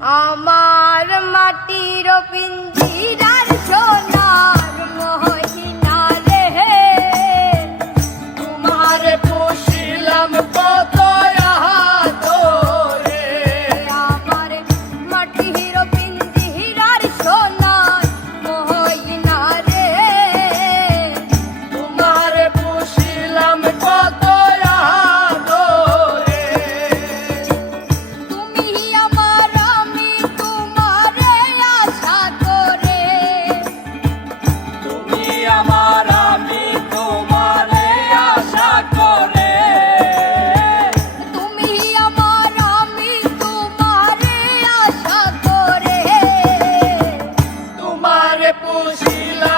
আমার মাটির পিঞ্জ পুষিলা